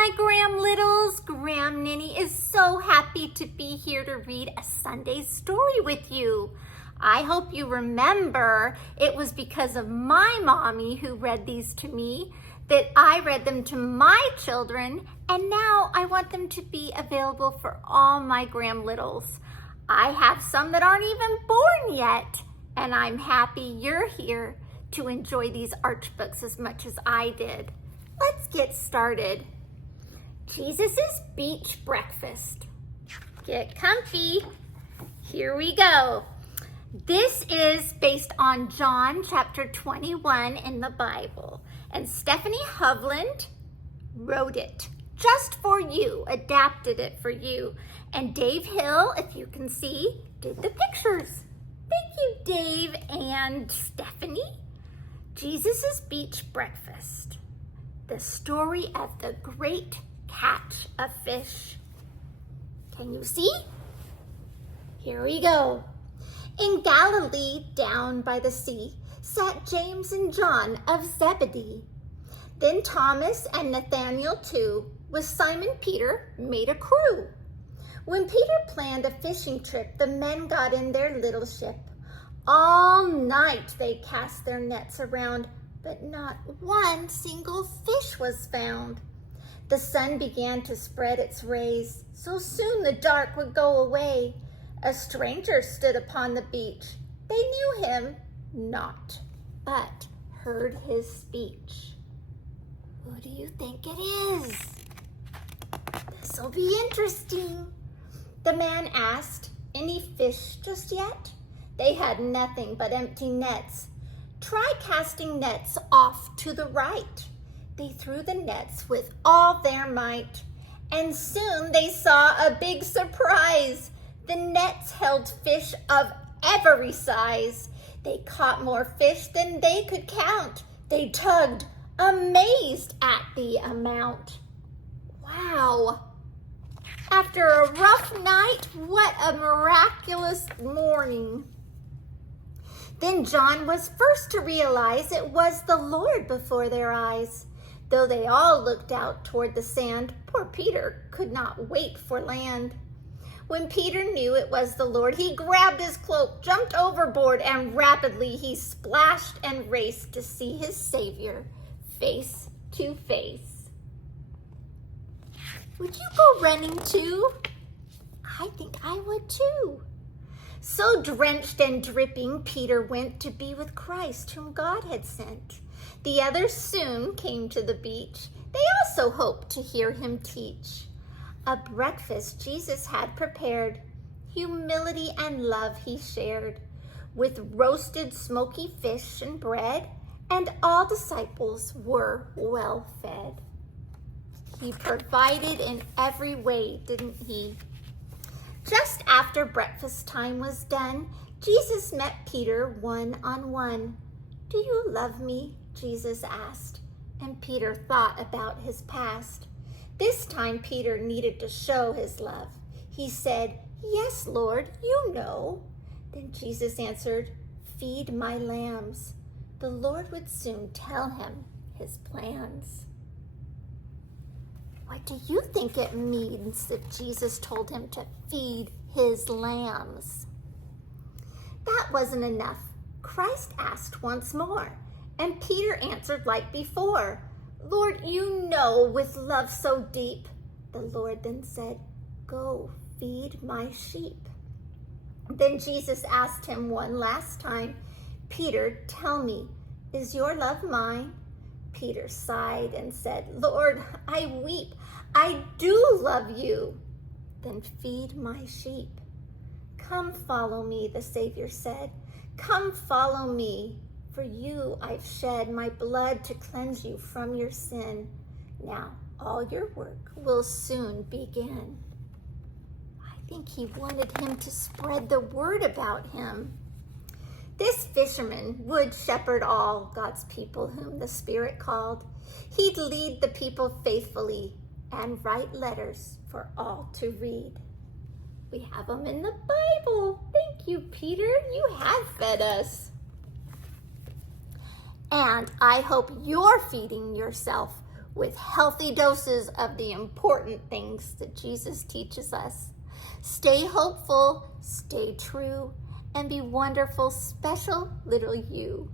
my Graham Littles. Graham Ninny is so happy to be here to read a Sunday story with you. I hope you remember it was because of my mommy who read these to me that I read them to my children, and now I want them to be available for all my Graham Littles. I have some that aren't even born yet, and I'm happy you're here to enjoy these arch books as much as I did. Let's get started. Jesus' beach breakfast. Get comfy. Here we go. This is based on John chapter 21 in the Bible, and Stephanie Hovland wrote it just for you, adapted it for you. And Dave Hill, if you can see, did the pictures. Thank you, Dave and Stephanie. Jesus' beach breakfast. The story of the great catch of fish. Can you see? Here we go. In Galilee, down by the sea, sat James and John of Zebedee. Then Thomas and Nathanael too, with Simon Peter, made a crew. When Peter planned a fishing trip, the men got in their little ship. All night they cast their nets around, but not one single fish was found. The sun began to spread its rays, so soon the dark would go away. A stranger stood upon the beach. They knew him not, but heard his speech. Who do you think it is? This'll be interesting. The man asked, "Any fish just yet?" They had nothing but empty nets. "Try casting nets off to the right." They threw the nets with all their might, and soon they saw a big surprise. The nets held fish of every size. They caught more fish than they could count. They tugged, amazed at the amount. Wow! After a rough night, what a miraculous morning. Then John was first to realize it was the Lord before their eyes. Though they all looked out toward the sand, poor Peter could not wait for land. When Peter knew it was the Lord, he grabbed his cloak, jumped overboard, and rapidly he splashed and raced to see his Savior face to face. Would you go running too? I think I would too. So drenched and dripping, Peter went to be with Christ, whom God had sent. The others soon came to the beach. They also hoped to hear him teach. A breakfast Jesus had prepared. Humility and love he shared, with roasted smoky fish and bread, and all disciples were well fed. He provided in every way, didn't he? Just after breakfast time was done, Jesus met Peter one-on-one. "Do you love me?" Jesus asked, and Peter thought about his past. This time Peter needed to show his love. He said, "Yes, Lord, you know." Then Jesus answered, "Feed my lambs." The Lord would soon tell him his plans. What do you think it means that Jesus told him to feed his lambs? That wasn't enough. Christ asked once more, and Peter answered like before, "Lord, you know with love so deep." The Lord then said, "Go feed my sheep." Then Jesus asked him one last time, "Peter, tell me, is your love mine?" Peter sighed and said, "Lord, I weep. I do love you." "Then feed my sheep." "Come follow me," the Savior said. "Come follow me. For you I've shed my blood to cleanse you from your sin. Now all your work will soon begin." I think he wanted him to spread the word about him. This fisherman would shepherd all God's people whom the Spirit called. He'd lead the people faithfully and write letters for all to read. We have them in the Bible. Thank you, Peter. You have fed us. And I hope you're feeding yourself with healthy doses of the important things that Jesus teaches us. Stay hopeful, stay true, and be wonderful, special little you.